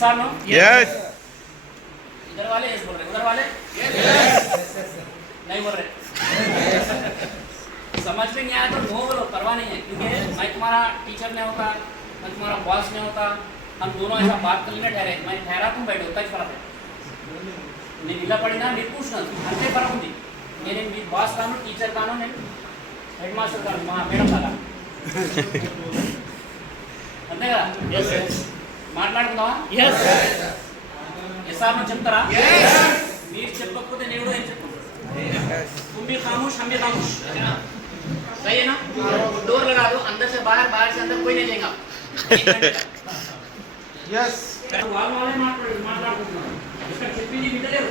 Yes और no? Yes. इधर वाले यस बोल रहे, उधर वाले यस नहीं बोल रहे। समझ में नहीं आया तो नो बोलो, परवाह नहीं है, क्योंकि मैं तुम्हारा टीचर नहीं होता, मैं तुम्हारा बॉस नहीं होता, हम दोनों ऐसा बात कर लेना ठहरे, मैं ठहरा तुम बैठे होता ही फर्क है। नहीं मिला पड़ी ना नहीं पूछना, अंते फर्क होती। నేను మీ బాస్ కాను, టీచర్ కాను, నేను హెడ్ మాస్టర్ కాను, మా మేడం లాగా అంతే కదా? మాట్లాడుకుందామా? ఎస్ ఆర్ నో చెప్తారా? మీరు చెప్పకపోతే నేను కూడా ఏం చెప్తాను? तुम भी खामोश, हम भी खामोश, सही है ना? डोर लगा दो, अंदर से बाहर, बाहर से अंदर, कोई नहीं जाएगा। यस వాళ్ళు వాళ్ళే మాట్లాడుకుంటున్నారు, ఇక్కడ చెప్పింది వింటలేరు.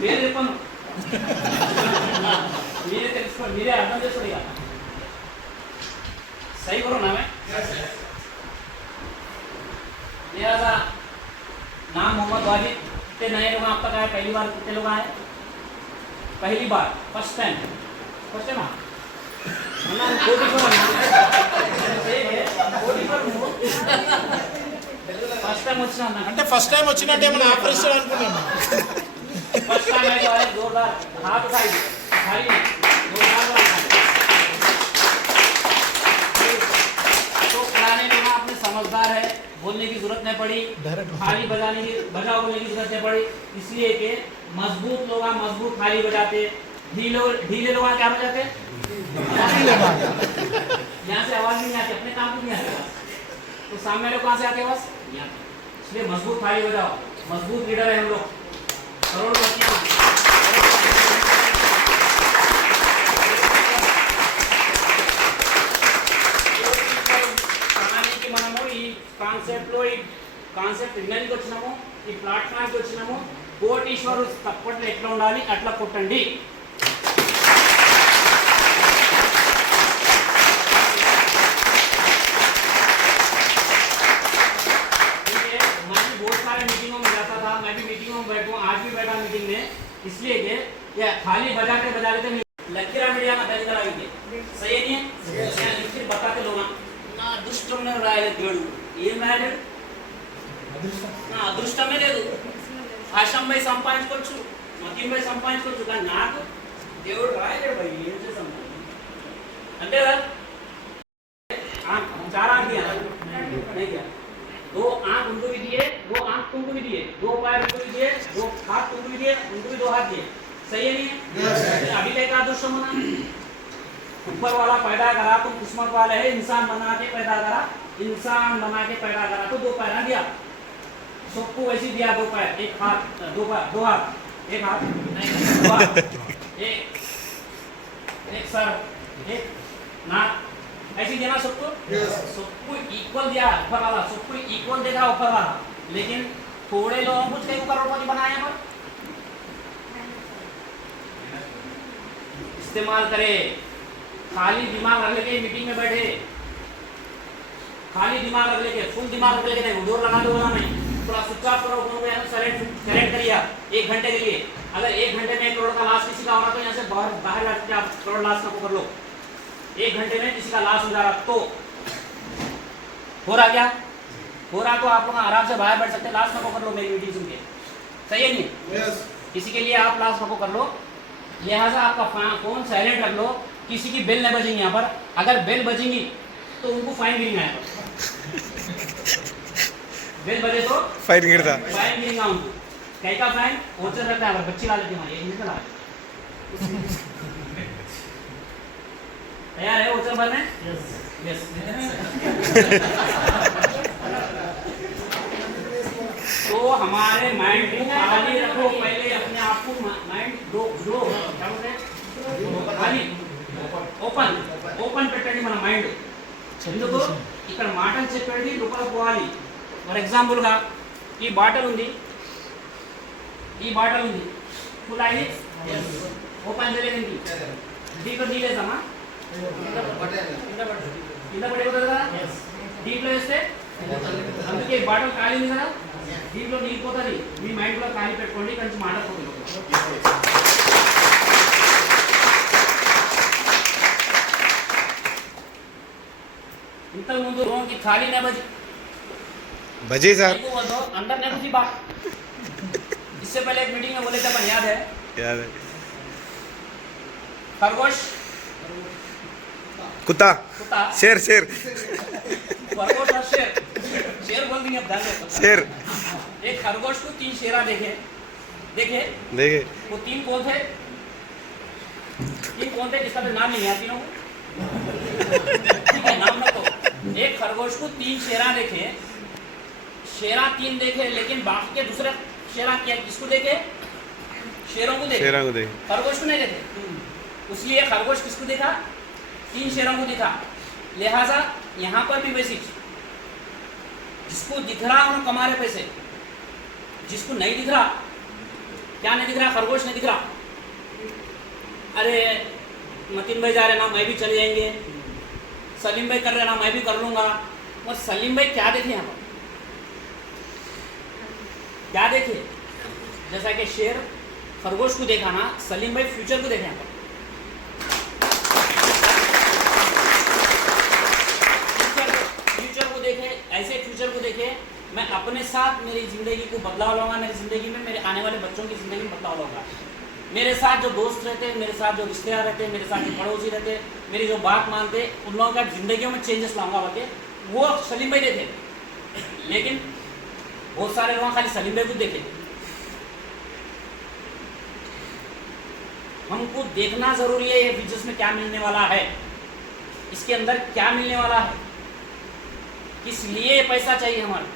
పేరు చెప్పను, మీరే తెలుసుకోండి, మీరే అర్థం చేసుకోండి. ఇక सही करो ना? मैं मेरा नाम मोहम्मद वाजिद। कितने नए लोग आप तक आए? पहली बार कितने लोग आए? पहली बार, first time, first time first time వచ్చినా అంటే ఫస్ట్ టైం వచ్చినట్టు ఏమైనా ఆపరేషన్ అనుకున్నాను. फर्स्ट टाइम आए वाले जोरदार हाथ उठाइए, खाली जोरदार तो पुराने लोग आपने समझदार है, बोलने की जरूरत नहीं पड़ी, खाली बजाने की बजाओ बोलने की जरूरत नहीं पड़ी, इसलिए कि मजबूत लोग मजबूत खाली बजाते, ढीले लोग क्या बजाते? यहाँ से आवाज नहीं आती, अपने काम को नहीं आती, तो सामने लोग कहाँ से आते बस? इसलिए मजबूत खाली बजाओ, मजबूत लीडर है हम लोग, करोड़पतियां। మనము ఈ కాన్సెప్ట్ వినడానికి వచ్చినాము, ఈ ప్లాట్ఫామ్కి వచ్చినాము. కోటీశ్వరు తప్పట్లో ఎట్లా ఉండాలి అట్లా కొట్టండి. मैं भी बहुत सारे मीटिंगों में जाता था, मैं भी मीटिंगों में बैठा, आज भी बैठा मीटिंग में, इसलिए कि खाली बजाते बजाते लकीरा मीडिया में दर्ज कराएंगे, सही है नहीं है? लिखित बताते लोग నా అదృష్టంలో రాయలేదు దేవుడు, ఏం రాయలేదు? నా అదృష్టమే లేదు. ఆశంపై సంపాదించుకోవచ్చు, మతింపై సంపాదించుకోవచ్చు, కానీ నాకు దేవుడు రాయలేడు భయ్, ఏం చేస్తాం అంటే चार आंख दिया नहीं दिया, दो आंख उनको भी दिए, दो आंख तुमको भी दिए, दो पैर उनको भी दिए, दो हाथ तुमको भी दिए, उनको भी दो हाथ दिए, सही है नहीं है? अभी तक अदृष्टम होना, ऊपर वाला पैदा करा, तुम किस्मत वाले है, इंसान बना के पैदा करा, इंसान बना के पैदा करा तो दो पैर दिया, सबको वैसे दिया, दो पैर, एक हाथ, दो पैर, दो हाथ, एक हाथ, दो हाथ, एक सर, एक नाक, ऐसे दिया ना सबको? सबको इक्वल दिया ऊपर वाला, सबको इक्वल देगा ऊपर वाला, लेकिन थोड़े लोगों को कई करोड़पति बनाया पर इस्तेमाल करे। खाली दिमाग रख लेके मीटिंग में बैठे, खाली दिमाग रख लेके, फुल दिमाग रख लेके नहीं, जोर लगा दो बोला नहीं, थोड़ा स्विच ऑफ करो फोन को, यहाँ से करेक्ट करिए 1 घंटे के लिए। अगर 1 घंटे में 1 करोड़ का लॉस किसी का हो रहा तो यहाँ से बाहर जाके आप करोड़ लॉस का कर लो। 1 घंटे में किसी का लॉस हो जा रहा तो हो रहा क्या? हो रहा तो आप लोग आराम से बाहर बैठ सकते, लॉस ना कर लो मेरी मीटिंग सुन के, सही है नहीं? किसी के लिए आप लॉस ना कर लो, लिहाजा आपका फोन साइलेंट रख लो, किसी की बेल नहीं बजेंगी यहाँ पर, अगर बेल बजेंगी तो उनको फाइन गिरेगा, यहाँ पर बेल बजे तो फाइन गिरता, फाइन गिरेगा उनको। कई का फाइन ओचर रहता है, बच्ची ला लेती है, तैयार है ओचर भरने? यस। तो हमारे माइंड को खाली रखो, पहले अपने आप को माइंड दो क्या बोलते हैं, खाली ఓపెన్ ఓపెన్ పెట్టండి మన మైండ్. ఎందుకు ఇక్కడ మాటలు చెప్పేది లోపల పోవాలి. ఫర్ ఎగ్జాంపుల్గా ఈ బాటిల్ ఉంది, ఫుల్ అయింది, ఓపెన్ చేయలేదండి, దీంట్లో నీళ్ళు వేద్దామా? కింద పడిపోతుంది కదా, దీంట్లో వేస్తే అందుకే బాటిల్ ఖాళీ ఉంది కదా, దీంట్లో నీళ్ళు పోతుంది. మీ మైండ్లో ఖాళీ పెట్టుకోండి, కొంచెం మాట పోతుంది. ఇంతకు ముందు రూమ్కి ఖాళీ నే బजी बजी सर नहीं बोल दो अंदर ने कुछ बात इससे पहले एक मीटिंग में बोले थे अपन याद है याद है खरगोश कुत्ता कुत्ता शेर शेर खरगोश और शेर शेर बोल दिए अब ध्यान दो शेर एक खरगोश को 3 शेरा देखे देखे देखे वो 3 कौन थे जिसका तो नाम नहीं है तीनों को ठीक है नाम रखो एक खरगोश को 3 शेरा देखे शेरा 3 देखे लेकिन बाकी के दूसरे शेरा क्या किसको देखे शेरों को देखे शेरों को देखे खरगोश को नहीं देखे इसलिए खरगोश किसको देखा 3 शेरों को देखा लिहाजा यहाँ पर भी वैसी जिसको दिख रहा उन्हें कमा रहे पैसे जिसको नहीं दिख रहा क्या नहीं दिख रहा खरगोश नहीं दिख रहा अरे मतीन भाई जा रहे ना मैं भी चले जाएंगे सलीम भाई कर रहे ना मैं भी कर लूंगा और सलीम भाई क्या देखे यहाँ पर क्या देखे जैसा कि शेर खरगोश को देखा ना सलीम भाई फ्यूचर को देखे यहाँ पर फ्यूचर को देखे ऐसे फ्यूचर को देखे मैं अपने साथ मेरी ज़िंदगी को बदलाव लाऊंगा मेरी ज़िंदगी में मेरे आने वाले बच्चों की ज़िंदगी में बदलाव लाऊंगा मेरे साथ जो दोस्त रहते मेरे साथ जो रिश्तेदार रहते मेरे साथ जो पड़ोसी रहते मेरी जो बात मानते उन लोगों का ज़िंदगियों में चेंजेस लाऊंगा बोल के वो सलीम भाई देखे लेकिन बहुत सारे लोग खाली सलीम भाई को देखे हमको देखना ज़रूरी है ये बिजनेस में क्या मिलने वाला है इसके अंदर क्या मिलने वाला है किस लिए पैसा चाहिए हमारा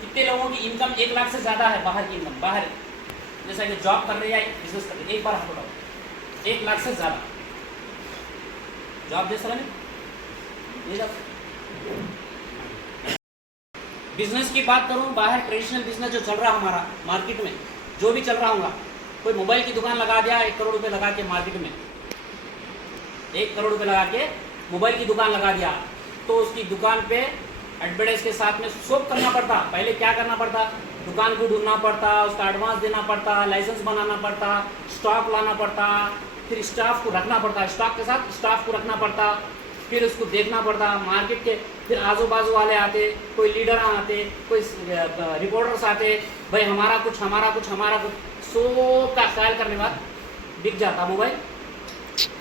कितने लोगों की इनकम 1 लाख से ज़्यादा है बाहर की इनकम बाहर जैसा कि जॉब कर रहे हैं या बिजनेस कर रहे हैं एक बार हाथ उठाओ 1 लाख से ज़्यादा जॉब जैसा नहीं बिजनेस की बात करूं बाहर ट्रेडिशनल बिजनेस जो चल रहा हमारा मार्केट में जो भी चल रहा होगा कोई मोबाइल की दुकान लगा दिया 1 करोड़ रुपए लगा के मार्केट में 1 करोड़ रुपए लगा के मोबाइल की दुकान लगा दिया तो उसकी दुकान पे एडवर्टाइज के साथ में सब करना पड़ता पहले क्या करना पड़ता दुकान को ढूंढना पड़ता उसका एडवांस देना पड़ता लाइसेंस बनाना पड़ता स्टॉक लाना पड़ता फिर स्टाफ को रखना पड़ता स्टॉक के साथ स्टाफ को रखना पड़ता फिर उसको देखना पड़ता मार्केट के फिर आजू बाजू वाले आते कोई लीडर आते कोई रिपोर्टर्स आते भाई हमारा कुछ सब का ख्याल करने के बाद बिक जाता मोबाइल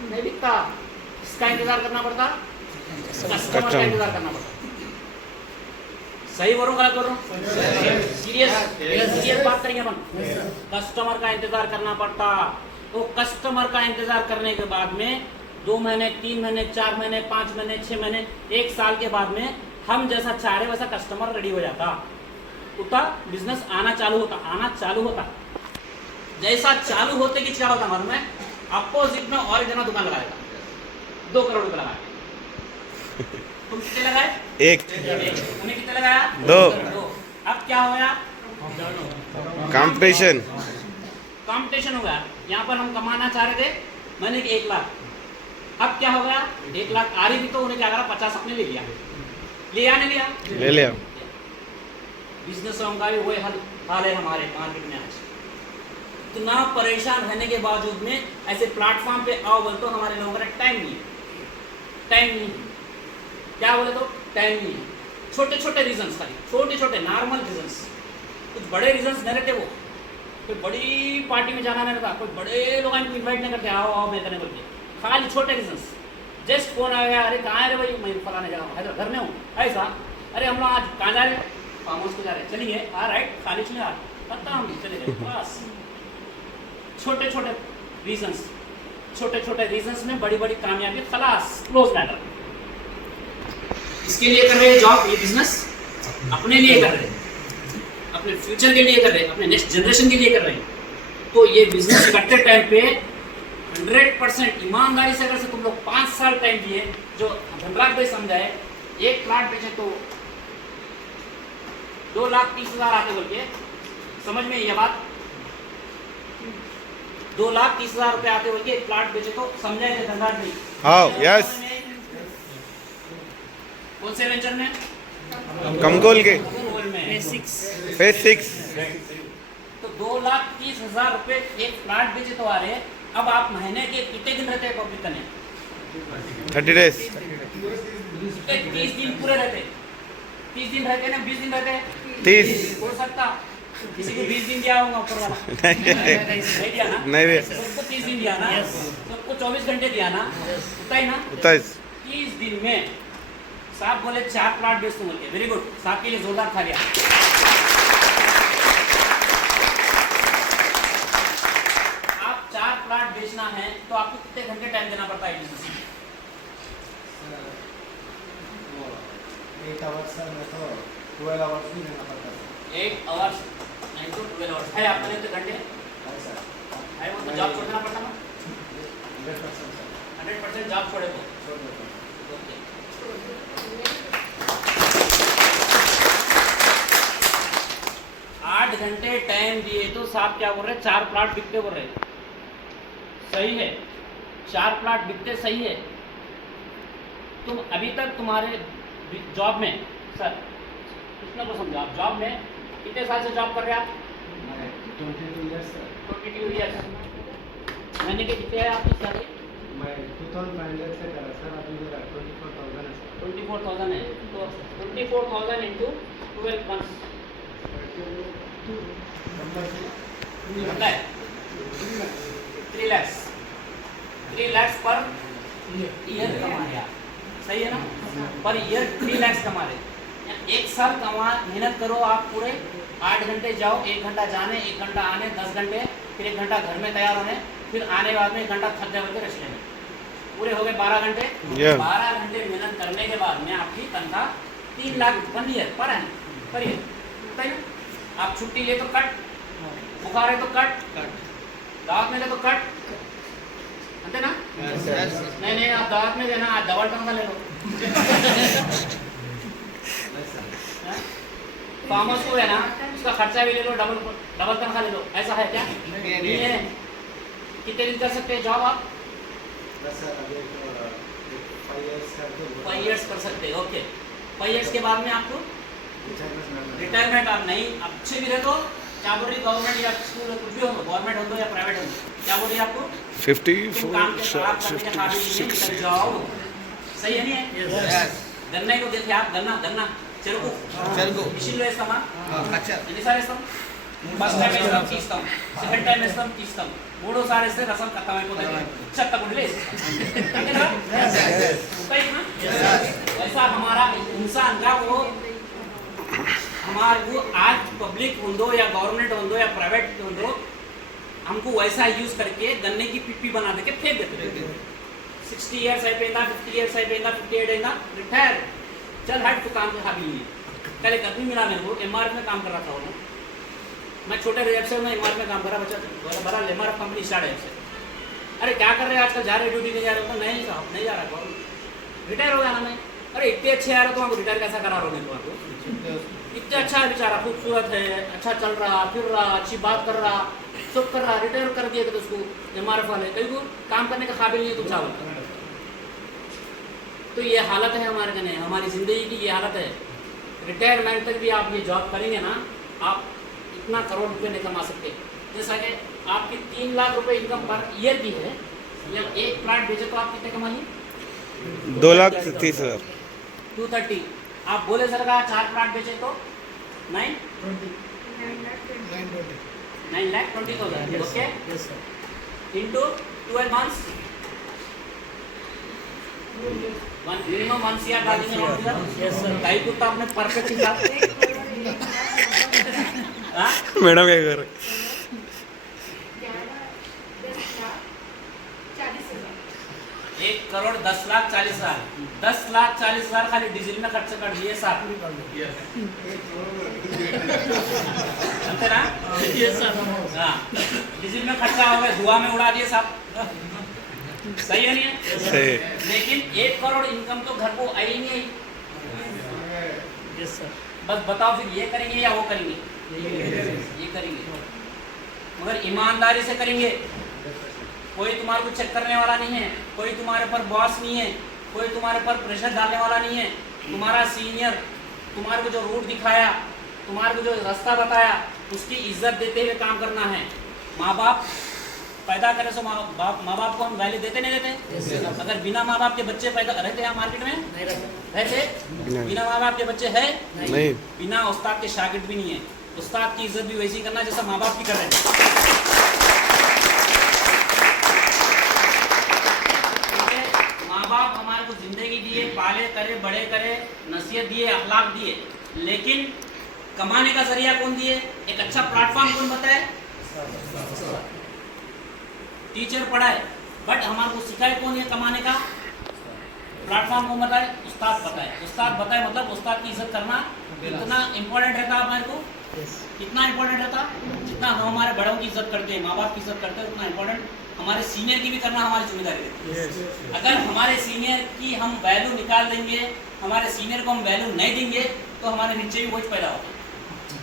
नहीं बिकता इसका इंतजार करना पड़ता कस्टमर का इंतजार करना पड़ता सही बोलूं गलत बोलूं सीरियस बात करेंगे अपन कस्टमर का इंतजार करना पड़ता तो कस्टमर का इंतजार करने के बाद में 2 महीने 3 महीने 4 महीने 5 महीने 6 महीने 1 साल के बाद में हम जैसा चाह रहे वैसा कस्टमर रेडी हो जाता उतना बिजनेस आना चालू होता जैसा चालू होते कि क्या होता मालूम है अपोजिट में और एक जना दुकान लगाएगा 2 करोड़ रुपए लगा तुम कितने लगाए 1 उन्हें कितने लगाया 2 अब क्या हो गया कंपटीशन कंपटीशन हो गया यहाँ पर हम कमाना चाह रहे थे मैंने कि 1 लाख अब क्या हो गया 1 लाख आ रही थी तो उन्हें क्या करा 50 अपने ले लिया नहीं लिया ले लिया बिजनेस का भी वही हाल है हमारे मार्केट में आज इतना परेशान रहने के बावजूद में ऐसे प्लेटफॉर्म पे आओ बोले तो हमारे लोगों का टाइम नहीं क्या बोले तो टाइम नहीं है छोटे छोटे रीजंस खाली छोटे नॉर्मल रीजंस कुछ बड़े रीजंस नहीं रहते वो कोई बड़ी पार्टी में जाना नहीं रहता कोई बड़े लोग इन्वाइट नहीं करते आओ मैं करने बोलते खाली छोटे रीजंस जस्ट फोन आ गया अरे कहाँ है रे भाई मैं फलाने जा रहा हूँ हैदराबाद घर में हूँ ऐसा अरे हम लोग आज कहाँ जा रहे हैं फार्म हाउस को जा रहे हैं चलेंगे राइट खाली चले पता हम चले गए बस छोटे छोटे रीजंस में बड़ी बड़ी कामयाबी खलास क्लोज मैटर इसके लिए कर रहे हैं जॉब ये बिजनेस अपने लिए कर रहे हैं अपने फ्यूचर के लिए कर रहे हैं अपने नेक्स्ट जनरेशन के लिए कर रहे हैं तो ये बिजनेस करते टाइम पे 100% ईमानदारी से अगर से तुम लोग 5 साल टाइम दिए जो धनराज भाई समझाए 1 प्लाट बेचे तो 2,30,000 आते बोल के समझ में ये बात 2,30,000 रुपए आते बोल के 1 प्लाट बेचे तो समझाए थे धनराज भाई हाँ यस कौन से वेंचर में कमकोल के फेज 6 तो 2,30,000 रुपए 1 प्लाट बेचे तो आ रहे अब आप महीने के कितने दिन रहते हैं पब्लिक करने 30 days 30 दिन पूरे रहते, 30 दिन रहते ना, 20 दिन रहते, 30 हो सकता किसी को 20 दिन दिया होगा ऊपर वाला, नहीं दिया ना, नहीं रे सबको 30 दिन दिया ना, सबको 24 घंटे दिया ना, उतना ही ना, 30 दिन में साहब बोले 4 प्लॉट बेच दूं बोले। वेरी गुड, साहब के लिए जोरदार तालियां। आप 4 प्लॉट बेचना है तो आपको कितने घंटे टाइम देना पड़ता है बिजनेस में? 8 आवर्स सर, मैं तो 12 आवर्स भी देना पड़ता है। 8 आवर्स 9 to 12 आवर्स है आपने तो घंटे है सर, है, वो तो जॉब छोड़ना पड़ता ना, 100% सर, 100% जॉब छोड़े तो छोड़ देता हूँ। ओके। 8 घंटे टाइम दिए तो साहब क्या बोल रहे हैं, 4 प्लॉट बिकते बोल रहे हैं, सही है, 4 प्लॉट बिकते सही है। तुम अभी तक तुम्हारे जॉब में सर कितना को समझो, आप जॉब में कितने साल से जॉब कर रहे हैं आप? मैं 22 इयर्स सर, 22 ईयर्स। महीने के कितने है आपकी सैलरी? मैं 2500 से करा सर, अभी मेरा 24,000 है सर। 24,000 है, तो 24,000 इंटू 12 मंथ्स होता है 3 lakhs, 3 lakhs पर ईयर कमा रहे आप, सही है ना? पर ईयर 3 lakhs कमा रहे, एक साल कमा, मेहनत करो आप पूरे 8 घंटे जाओ, 1 घंटा जाने, 1 घंटा आने, 10 घंटे, फिर 1 घंटा घर में तैयार होने, फिर आने बाद में 1 घंटा थक जाओ रेस्ट लेने, पूरे हो गए 12 घंटे। 12 घंटे मेहनत करने के बाद में आपकी तनख्वाह 3 लाख 1 ईयर पर है, पर ईयर, सही ना? आप छुट्टी ले तो कट, बुखार है तो कट, दावत में ले तो कट, अंते ना? नहीं नहीं, आप दावत में देना, आप डबल तनख्वाह ले लो। फार्म हाउस को है ना, उसका खर्चा भी ले लो, डबल तनख्वाह ले लो, ऐसा है क्या? नहीं है। कितने दिन कर सकते हैं जॉब आप? बस सर, अभी 5 इयर्स करके 5 इयर्स कर सकते हैं, ओके। 5 इयर्स के बाद में आपको रिटायरमेंट रिटायरमेंट, आप नहीं अच्छे भी रहे तो क्या बोल रही गवर्नमेंट या स्कूल कुछ भी हो, गवर्नमेंट हो दो या प्राइवेट हो, क्या बोल रही है आपको? तुम काम के खराब करने के काबिल नहीं है, निकल जाओ, सही है नहीं है? गन्ने को देखे आप, गन्ना చెరుకు మిషన్లో వేస్తామా? ఎన్నిసార్లు వేస్తాం? ఫస్ట్ టైం వేస్తాం, తీస్తాం, సెకండ్ టైం వేస్తాం, తీస్తాం, మూడోసారి వేస్తే రసం ఖతం అయిపోతుంది, చెత్త గుండెలు వేస్తాం, అంతేనా? सही ना? ऐसा हमारा इंसान का वो हमारे को आज पब्लिक होंदो या गवर्नमेंट होंदो या प्राइवेट होंदो, हमको वैसा यूज करके गन्ने की पिप्पी बना दे के फेंक देते थे। 60 इयर्स అయిపోయిందా, 50 इयर्स అయిపోయిందా, 58 అయినా रिटायर, चल हट तू काम के काबिल नहीं। कल एक आदमी मिला मेरे को, एमआरएफ में काम कर रहा था वो, मैं छोटे वेबसाइट में एमआरएफ में काम कर रहा, बच्चा बड़ा एमआरएफ कंपनी स्टार्ट है। अरे क्या कर रहे हैं आजकल, जा रहे ड्यूटी नहीं जा रहे? तो नहीं साहब नहीं जा रहा, रिटायर हो जाना मैं। अरे इतने अच्छे आ रहे तो हमको रिटायर कैसा करा रहे हो? इतने अच्छा है बेचारा, खूबसूरत है, अच्छा चल रहा, फिर रहा, अच्छी बात कर रहा, सब कर रहा, रिटायर कर दिए थे उसको एमआरएफ वाले, कहीं को काम करने का काबिल नहीं है तुम साहब। तो ये हालत है हमारे कने, हमारी ज़िंदगी की ये हालत है। रिटायरमेंट तक भी आप ये जॉब करेंगे ना, आप इतना करोड़ रुपए नहीं कमा सकते। जैसा कि आपकी 3 लाख रुपए इनकम पर ईयर की है, या एक प्लाट बेचे तो आप कितने कमाइए? 2,30,000 230। आप बोले सर का 4 प्लाट बेचे तो 9,20,000, okay, into 12 months, minimum 1 CR डालेंगे ना सर? कहीं को तो आपने परफेक्ट हिसाब मैडम क्या कर रहे? 1,10,40,000, 10,40,000 खाली डीजल में खर्च कर दिए साहब, अंते ना? हाँ, डीजल में खर्चा हो गया, धुआं में उड़ा दिए साहब, सही है नहीं है? सही। लेकिन 1 करोड़ इनकम तो घर को आएंगे ही। बस बताओ फिर ये करेंगे या वो करेंगे? ये करेंगे, मगर ईमानदारी से करेंगे। कोई तुम्हारे को चेक करने वाला नहीं है, कोई तुम्हारे पर बॉस नहीं है, कोई तुम्हारे पर प्रेशर डालने वाला नहीं है। तुम्हारा सीनियर तुम्हारे को जो रूट दिखाया, तुम्हारे को जो रास्ता बताया, उसकी इज्जत देते हुए काम करना है। माँ बाप पैदा करे सो माँ बाप को हम वैल्यू देते नहीं देते? अगर बिना माँ बाप के बच्चे पैदा रहते हैं मार्केट में? रहते? बिना माँ बाप के बच्चे है? नहीं। बिना उस्ताद के शागिर्द भी नहीं है। उस्ताद की इज्जत भी वैसी करना जैसा माँ बाप की कर रहे हैं। माँ बाप हमारे को जिंदगी दिए, पाले करे, बड़े करे, नसीहत दिए, अखलाक दिए, लेकिन कमाने का जरिया कौन दिए? एक अच्छा प्लेटफॉर्म कौन बताए? टीचर पढ़ाए, बट हमारे को सिखाए कौन है कमाने का प्लेटफॉर्म कौन बताए? उस्ताद बताए। उस्ताद बताए मतलब उस्ताद की इज्जत करना कितना इंपॉर्टेंट रहता है हमारे को? कितना इंपॉर्टेंट रहता? जितना हम हमारे बड़ों की इज्जत करते हैं, माँ बाप की इज्जत करते हैं, उतना इंपॉर्टेंट हमारे सीनियर की भी करना हमारी जिम्मेदारी है। अगर हमारे सीनियर की हम वैल्यू निकाल देंगे, हमारे सीनियर को हम वैल्यू नहीं देंगे, तो हमारे नीचे भी बोझ पैदा होगा।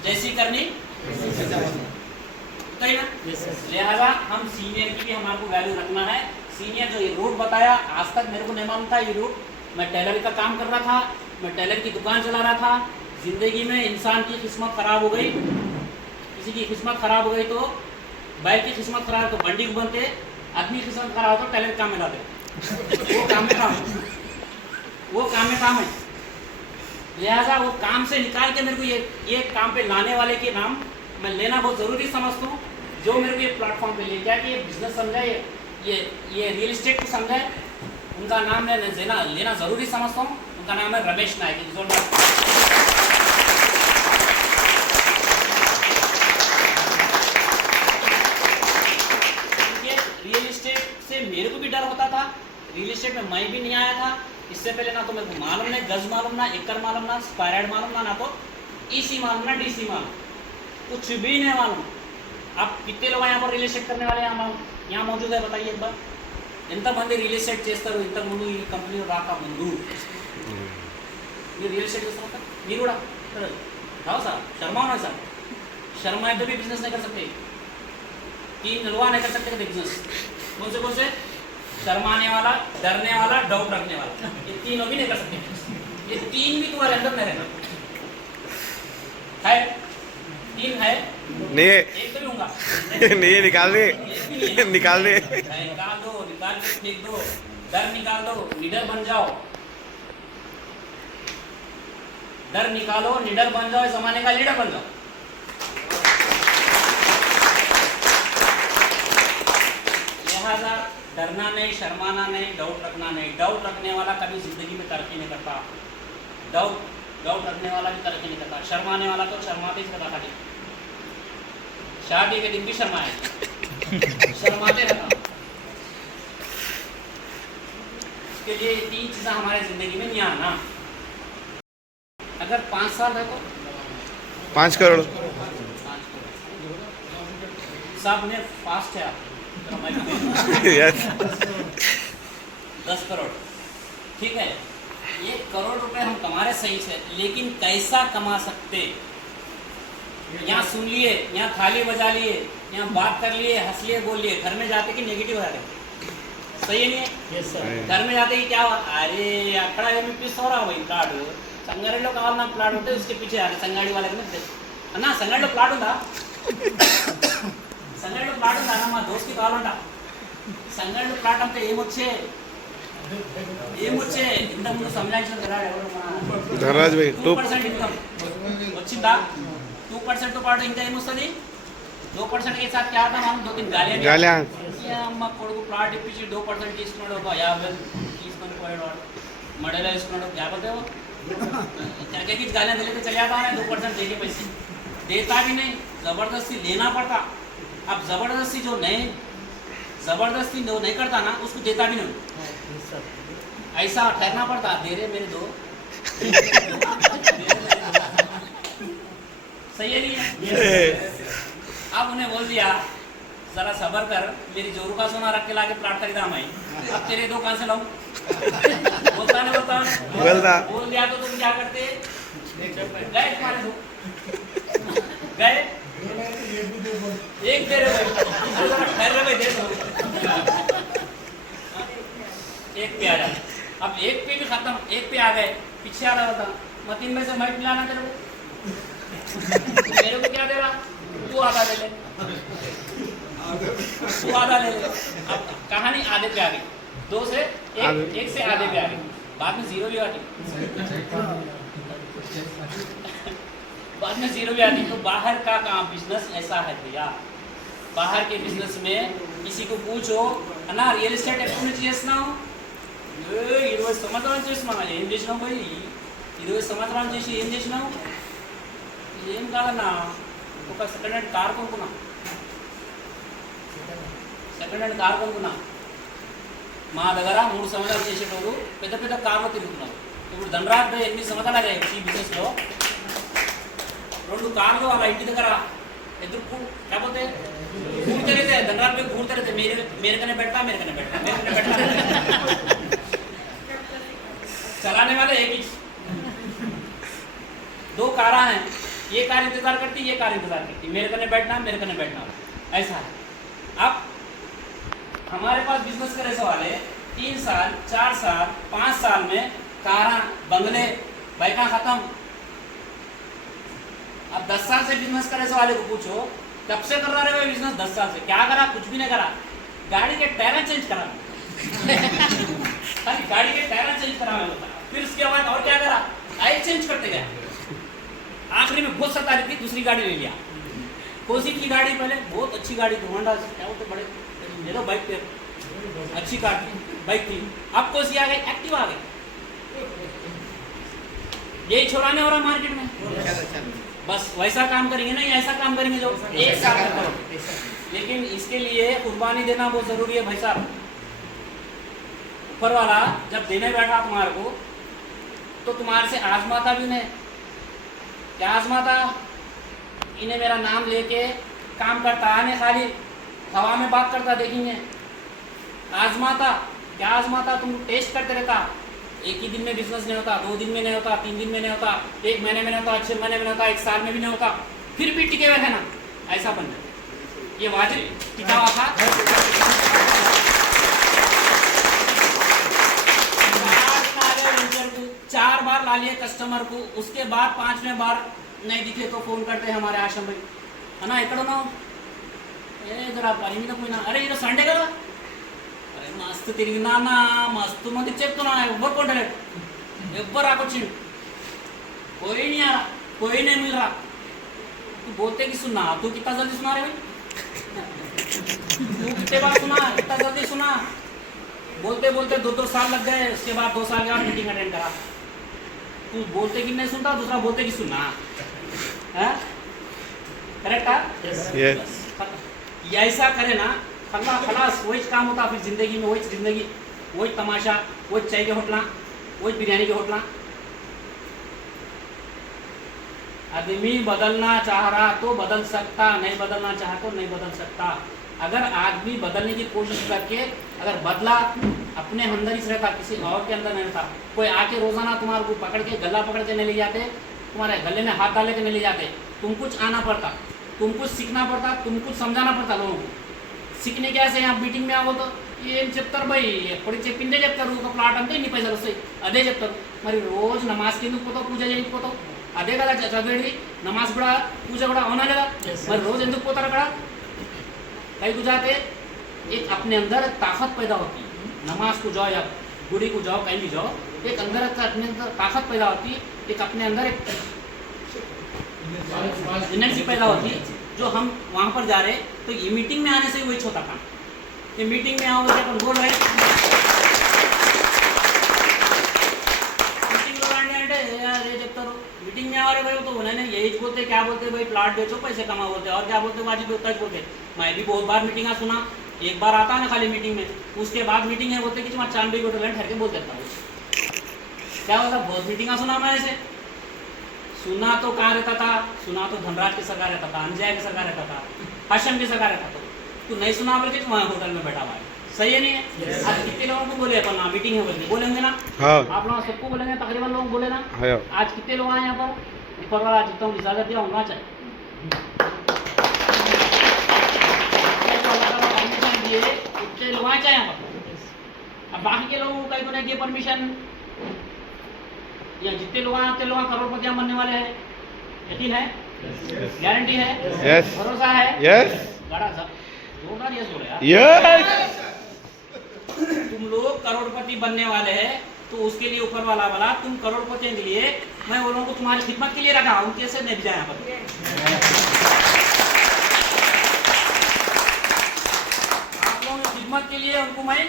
जैसी करनी सही ना? लिहाजा हम सीनियर की भी हमारे को वैल्यू रखना है। सीनियर जो ये रूट बताया, आज तक मेरे को नहीं मालूम था ये रूट। मैं टेलर का काम कर रहा था, मैं टेलर की दुकान चला रहा था। जिंदगी में इंसान की किस्मत खराब हो गई, किसी की किस्मत खराब हो गई तो बैल की किस्मत खराब तो बंडी को बनते, आदमी की किस्मत खराब हो तो टेलर काम में लाते। वो काम में काम है, वो काम में काम है। लिहाजा वो काम से निकाल के मेरे को ये काम पे लाने वाले के नाम मैं लेना बहुत ज़रूरी समझता हूँ। जो मेरे को ये प्लेटफॉर्म पे लेके आया कि ये बिजनेस समझा, ये रियल इस्टेट को समझा, उनका नाम मैं लेना ज़रूरी समझता हूँ। उनका नाम है रमेश नायक। रियल इस्टेट से मेरे को भी डर होता था, रियल इस्टेट में मैं भी नहीं आया था। इससे पहले ना तो मेरे को मालूम नहीं, गज मालूम ना, एकड़ मालूम ना, स्क्वायर यार्ड मालूम ना तो ईसी मालूम ना, डीसी मालूम, कुछ भी नहीं मालूम। आप कितने लोग यहाँ पर रियल एस्टेट करने वाले यहाँ मौजूद है बताइए एक बार। ఎంత మంది రియల్ ఎస్టేట్ చేస్తారు? ఇంతకుముందు ఈ కంపెనీ రాకముందు మీరు రియల్ ఎస్टेट చేస్తారు కదా, మీరు కూడా जाओ साहब, शर्मा होना साहब, शर्मा तो भी बिजनेस नहीं कर सकते। 3 लोहा नहीं कर सकते बिजनेस। कौन से? शर्माने वाला, डरने वाला, डाउट रखने वाला, ये तीनों भी नहीं कर सकते। ये 3 भी तुम्हारे अंदर नहीं रहना है। 3 है नहीं, एक तो लूंगा नहीं निकाल दे, निकाल दे, निकाल दो, निकाल के फेंक दो, डर निकाल दो, निडर बन जाओ। डर निकालो, निडर बन जाओ, इस जमाने का लीडर बन जाओ। लिहाजा डरना नहीं, शर्माना नहीं, डाउट रखना नहीं। डाउट रखने वाला कभी जिंदगी में तरक्की नहीं करता। डाउट रखने वाला भी तरक्की नहीं करता। शर्माने वाला तो शर्माते ही रहता खाली। शादी के दिन भी शर्माए, शर्माते रहता। इसके लिए 3 चीज़ें हमारे जिंदगी में नहीं आना। अगर 5 साल है तो 5 करोड़। साहब ने फास्ट है यस 10 करोड़, ठीक है। 1 करोड़ रुपए हम कमा रहे सही से, लेकिन कैसा कमा सकते? यहाँ सुन लिए, यहाँ थाली बजा लिए, यहाँ बात कर लिए, हंस लिए, बोल लिए, घर में जाते कि नेगेटिव आ रहे। सही है नहीं है? Yes, sir. घर में जाते कि क्या हुआ? अरे अकड़ा में पीस हो रहा वही प्लाट संगाड़ी लोग कावाल ना प्लाट होते उसके पीछे आ रहे संगाड़ी वाले ना संगाड़ी प्लाट होता संगाड़ी प्लाट होता ना మా దోస్త్ కి కావాలంట సంగాడి ప్లాట్ అంటే ఏమొచ్చే ఇంత ముందు సంజాయించారు కదా ఎవరు धनराज भाई 2% ఇన్కమ్ వచ్చిందా 2% తో పాటు ఇంకా ఏమొస్తది 2% के साथ क्या आता మనం 2-3 గాలియా అమ్మ కొడుకు ప్లాట్ ఇప్పించి 2% తీసుకున్నాడు ఒక 50 తీసుకొని పోయాడు వాడు మడేలా తీసుకున్నాడు क्या बोलते हो क्या क्या कुछ गालियां देते चले आता है 2% देके पैसे देता भी नहीं, जबरदस्ती लेना पड़ता। अब जबरदस्ती जो नहीं करता ना उसको देता भी नहीं, ऐसा ठहरना पड़ता। दे रहे मेरे दो सही है नहीं है? अब उन्हें बोल दिया जरा सबर कर, मेरी जोरू का सोना रख के लाके प्लाट खरीदा मैं, अब तेरे 2 कहां से लाऊं? बोलता नहीं बोलता बोल दिया तो तुम क्या करते? गए तुम्हारे 2 गए, एक दे रहे ठहर रहे दे दो, एक पे आ जाए। अब एक पे भी खत्म, एक पे आ गए, पीछे आ रहा होता मतीन भाई से माइक मिलाना तेरे को, मेरे को क्या दे रहा? तू आधा ले ले। तू आधा ले ले। अब कहानी आधे पे आ गई, 2 से 1 से आधे पे आ गई, बाद में 0 भी आती, बाद में 0 भी आती। तो बाहर का काम बिजनेस ऐसा है भैया, बाहर के बिजनेस में किसी को पूछो ना रियल एस्टेट ఎప్పుడు చేస్తున్నావు, 20 సంవత్సరాలు చేస్తున్నావు, ఏం చేసినావు పోయి 20 సంవత్సరాలు చేసి ఏం చేసినావు, ఏం కాదన్నా ఒక సెకండ్ హ్యాండ్ కార్ కొనుక్కున్నా, సెకండ్ హ్యాండ్ కార్ కొనుక్కున్నా. మా దగ్గర 3 సంవత్సరాలు చేసేటోడు పెద్ద పెద్ద కార్లో తిరుగుతున్నారు. ఇప్పుడు ధనరాజ్ 8 సంవత్సరాలు అయ్యాయి ఈ బిజినెస్లో, 2 కార్లు వాళ్ళ ఇంటి దగ్గర ఎదుర్కొ లేకపోతే घूमते रहते हैं, धनराज में घूमते रहते, मेरे कने बैठता, मेरे कने बैठता, मेरे कने बैठता, चलाने वाले एक ही, 2 कारा हैं, ये कार इंतजार करती, ये कार इंतजार करती, मेरे कने बैठना, मेरे कने बैठना, ऐसा है. अब हमारे पास बिजनेस करे सवाल है 3 साल 4 साल 5 साल में कारा बंगले बाइका खत्म. अब 10 साल से बिजनेस करे वाले को पूछो कब से कर रहा है बिजनेस, 10 साल से क्या करा, कुछ भी नहीं करा, गाड़ी के टायर चेंज करा, खाली गाड़ी के टायर चेंज करा, फिर उसके बाद और क्या करा, आयल चेंज करते गया, आखिरी में बहुत सता रही थी, दूसरी गाड़ी ले लिया. कोसी की गाड़ी पहले बहुत अच्छी गाड़ी थी, होंडा क्या वो तो बड़े ले लो बाइक पे अच्छी कार थी, बाइक थी. अब कोसी आ गई, एक्टिव आ गई, यही छोड़ाने हो रहा मार्केट में. बस वैसा काम करेंगे नहीं, ऐसा काम करेंगे जो एक साथ करो. लेकिन इसके लिए कुर्बानी देना बहुत जरूरी है भाई साहब. ऊपर वाला जब देने बैठा तुम्हारे को तो तुम्हारे से आजमाता भी नहीं. क्या आजमाता, इन्हें मेरा नाम लेके काम करता, आने खाली हवा में बात करता देखेंगे. आजमाता क्या आजमाता, तुम टेस्ट करते रहता. एक ही दिन में बिजनेस नहीं होता, 2 दिन में नहीं होता, 3 दिन में नहीं होता, 1 महीने में नहीं होता, 6 महीने में नहीं होता, 1 साल में भी नहीं होता, फिर भी टिके हुए रहना, ऐसा बनना. ये वाजिब टिका हुआ था. 4 बार ला लिए कस्टमर को, उसके बाद 5वें बार नहीं दिखे तो फोन करते हैं हमारे आश्रम भाई, अना इकड़ो ना ए जरा पानी में कोई ना, अरे ये संडे का मस्त తిరిగినా మస్తు మంది చెప్తున్నా, ఎవ్వరు కొంటలేడు, ఎవ్వరు రాకొచ్చిండు, कोई नहीं आ रहा, कोई नहीं मिल रहा. तू बोलते कि सुना, तू कितना जल्दी सुना रहे भाई, तू कितने बार सुना, कितना जल्दी सुना, बोलते बोलते 2 साल लग गए, उसके बाद 2 साल के बाद मीटिंग अटेंड करा. तू बोलते कि नहीं सुनता, दूसरा बोलते कि सुनना है, करेक्ट है. ऐसा करे ना खलास, वही काम होता फिर जिंदगी में, वही जिंदगी, वही तमाशा, वही चाय के होटला, वही बिरयानी के होटला. आदमी बदलना चाह रहा तो बदल सकता, नहीं बदलना चाह तो नहीं बदल सकता. अगर आदमी बदलने की कोशिश करके अगर बदला, अपने अंदर ही रहता, किसी और के अंदर नहीं रहता. कोई आके रोजाना तुम्हारे को पकड़ के गला पकड़ के नहीं ले जाते, तुम्हारे गले में हाथ डाले के नहीं ले जाते. तुम कुछ आना पड़ता, तुम कुछ सीखना पड़ता, तुम कुछ समझाना पड़ता लोगों को. सीखने कैसे यहाँ मीटिंग में आओ तो ఏం చెప్తారు భయ్, ఎప్పుడు చెప్పిందే చెప్తారు, ఒక ప్లాట్ అంతా ఇన్ని పైసలు వస్తాయి అదే చెప్తారు. మరి రోజు నమాజ్కి ఎందుకు పోతావు, పూజ చేయడానికి పోతావు, అదే కదా చదివేది, నమాజ్ కూడా పూజ కూడా అవునా లేదా, మరి రోజు ఎందుకు పోతారు అక్కడ. कहीं को जाते एक अपने अंदर ताकत पैदा होती है, नमाज को जाओ या गुड़ी को जाओ, कहीं भी जाओ, एक अंदर अपने अंदर ताकत पैदा होती है, एक अपने अंदर एक एनर्जी पैदा होती है. जो हम वहाँ पर जा रहे हैं तो ये मीटिंग में आने से ही वही छोटा काम, ये मीटिंग में आओ अपन बोल रहे मीटिंग में आ रहे भाई, तो उन्होंने यही बोलते, क्या बोलते भाई, प्लाट बेचो पैसे कमा बोलते, और क्या बोलते वाजिब उतना ही बोलते. मैं भी बहुत बार मीटिंग सुना, एक बार आता ना खाली मीटिंग में, उसके बाद मीटिंग है बोलते कि मैं चांद भी ठहर के बोल देता हूँ. क्या होता, बहुत मीटिंग सुना मैं ऐसे. सुना तो कहाँ रहता था, सुना तो धनराज की सरकार रहता था, अंजय की सरकार रहता था, हाशम की सरकार रहता था. तू नहीं सुना बोल के वहाँ होटल में बैठा हुआ है, सही है नहीं है. आज कितने लोगों को बोले अपन मीटिंग है बोलेंगे, बोलेंगे ना, आप लोग सबको बोलेंगे, तकरीबन लोग बोले ना. आज कितने लोग आए यहाँ पर, ऊपर वाला जितना हूँ इजाजत दिया होना चाहिए, उतने लोग आए चाहे यहाँ पर. अब बाकी के लोगों को कहीं को नहीं दिए परमिशन, या जितने लोग आए उतने लोग करोड़पतियां बनने वाले हैं, यकीन है, गारंटी है, भरोसा है, बड़ा 2 बार यस बोले यार। यस तुम लोग करोड़पति बनने वाले हैं, तो उसके लिए ऊपर वाला बोला तुम करोड़पति के लिए मैं वो लोगों को तुम्हारी खिदमत के लिए रखा हूँ, कैसे नहीं जाए यहाँ पर। आप लोगों की खिदमत के लिए उनको मैं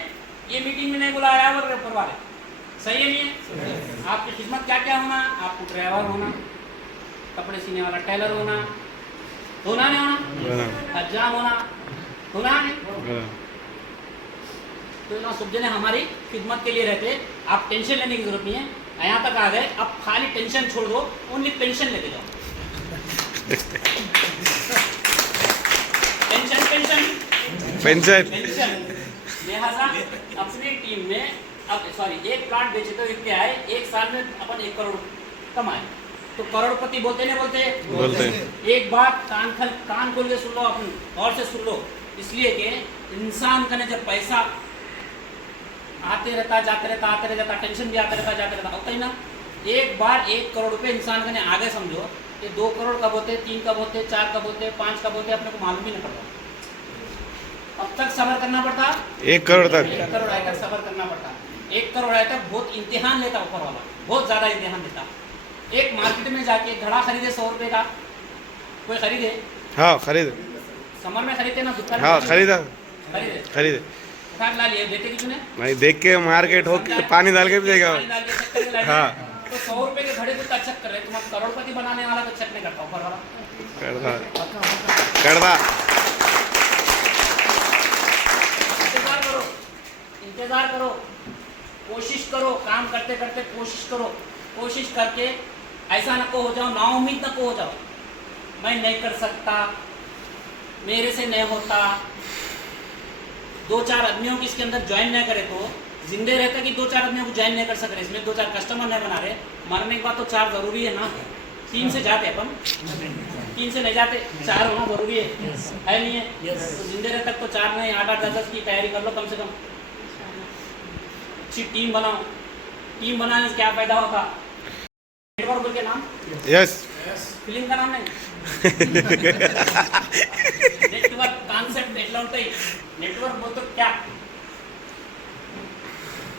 ये मीटिंग में नहीं बुलाया और ऊपर वाले, सही है नहीं है? आपकी खिदमत क्या क्या होना, आपको ड्राइवर होना, कपड़े सीने वाला टेलर होना, होना नहीं होना, हजाम होना नहीं। तो ना सब जने हमारी खिदमत के लिए रहते, आप टेंशन लेने की जरूरत नहीं है। यहाँ तक आ गए, अब खाली टेंशन छोड़ दो, ओनली पेंशन लेके जाओ। Pension pension pension pension. लिहाजा अपनी टीम में अब एक प्लाट बेचे तो इतने आए, एक साल में अपन 1 करोड़ कमाए, तो करोड़पति बोलते नहीं बोलते? एक बात कान खोल के सुन लो, अपन और से सुन लो, इसलिए कि इंसान का जब पैसा आते रहता जाते रहता, आते रहता, टेंशन भी आते रहता जाते रहता, होता ही ना। एक बार 1 करोड़ रुपए इंसान का आगे समझो, ये 2 करोड़ कब होते, 3 कब होते, 4 कब होते, 5 कब होते, अपने को मालूम ही नहीं पड़ता। अब तक सबर करना पड़ता 1 करोड़ तक। 1 करोड़ आए तक सबर करना पड़ता। 1 करोड़ आए तक बहुत इम्तिहान लेता ऊपर वाला, बहुत ज्यादा इम्तिहान लेता। एक मार्केट में जाके घड़ा खरीदे 100 रुपए का, कोई खरीदे? हाँ खरीद। समर में खरीदते ना, दुकान हाँ खरीदा खरीदे, खरीदे। उठा ला लिए, देते किसी ने नहीं देख के मार्केट हो के पानी डाल के भी देगा। पानी डाल के चेक करके लाए। हाँ। तो 100 रुपए के घड़े को तो चेक कर रहे, तुम करोड़पति बनाने वाला तो चेक नहीं करता ऊपर वाला। कड़वा कड़वा इंतजार करो, कोशिश करो, काम करते करते कोशिश करो, कोशिश करके ऐसा न को हो जाओ, नाउम्मीद न को हो जाओ, मैं नहीं कर सकता, मेरे से नहीं होता। 2-4 आदमियों की इसके अंदर ज्वाइन नहीं करे तो जिंदे रहते कि 2-4 आदमियों को ज्वाइन नहीं कर सक रहे, इसमें 2-4 कस्टमर नहीं बना रहे, मरने के बाद तो 4 जरूरी है ना। 3 से जाते अपन, 3 से नहीं जाते, 4 होना जरूरी है नहीं है? तो जिंदे रहते तक तो 4 नहीं, 8-8, 10-10 की तैयारी कर लो कम से कम। अच्छी टीम बनाओ, टीम बनाने से क्या फायदा होता? नेटवर्क बोल के नाम, यस फिल्म का नाम नहीं, नेटवर्क कॉन्सेप्ट एट्ला ఉంటాయి। नेटवर्क बोल तो क्या,